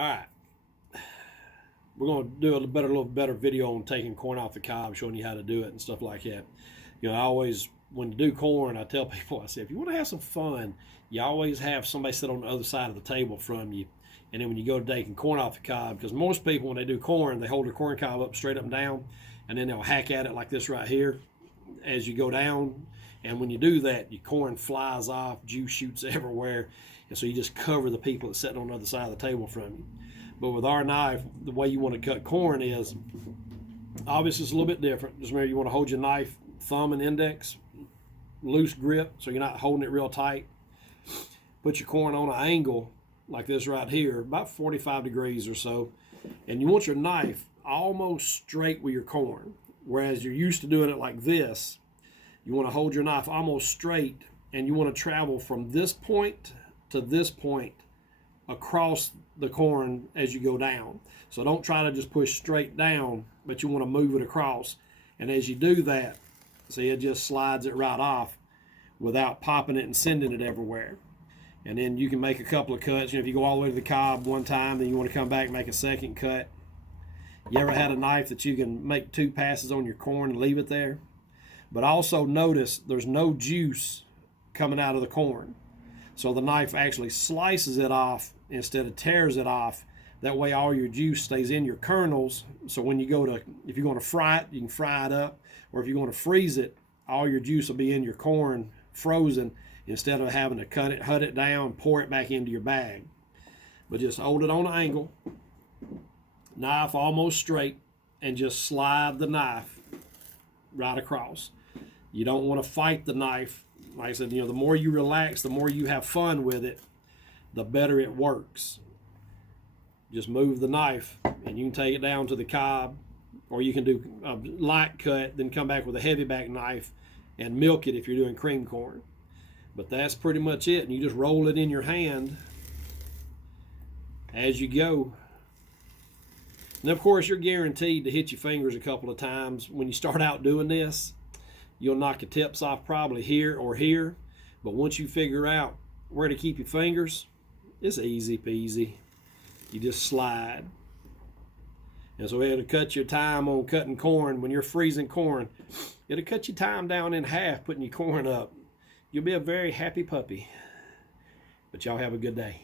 All right. We're going to do a little better video on taking corn off the cob, showing you how to do it and stuff like that. I always, when you do corn, I tell people, I say, if you want to have some fun, you always have somebody sit on the other side of the table from you. And then when you go to taking corn off the cob, because most people, when they do corn, they hold their corn cob up straight up and down, and then they'll hack at it like this right here as you go down. And when you do that, your corn flies off, juice shoots everywhere. And so you just cover the people that's sitting on the other side of the table from you. But with our knife, the way you want to cut corn is, obviously it's a little bit different. Just remember, you want to hold your knife, thumb and index, loose grip, so you're not holding it real tight. Put your corn on an angle like this right here, about 45 degrees or so. And you want your knife almost straight with your corn. Whereas you're used to doing it like this, you want to hold your knife almost straight, and you want to travel from this point to this point across the corn as you go down. So don't try to just push straight down, but you want to move it across. And as you do that, see, it just slides it right off without popping it and sending it everywhere. And then you can make a couple of cuts. If you go all the way to the cob one time, then you want to come back and make a second cut. You ever had a knife that you can make 2 passes on your corn and leave it there? But also notice there's no juice coming out of the corn. So the knife actually slices it off instead of tears it off. That way all your juice stays in your kernels. So when you if you're going to fry it, you can fry it up. Or if you're going to freeze it, all your juice will be in your corn frozen instead of having to cut it, hut it down, pour it back into your bag. But just hold it on an angle, knife almost straight, and just slide the knife right across. You don't want to fight the knife. Like I said, the more you relax, the more you have fun with it, the better it works. Just move the knife, and you can take it down to the cob, or you can do a light cut, then come back with a heavy back knife and milk it if you're doing cream corn. But that's pretty much it, and you just roll it in your hand as you go. And of course, you're guaranteed to hit your fingers a couple of times. When you start out doing this, you'll knock the tips off probably here or here. But once you figure out where to keep your fingers, it's easy peasy. You just slide. And so it'll cut your time on cutting corn. When you're freezing corn, it'll cut your time down in half putting your corn up. You'll be a very happy puppy. But y'all have a good day.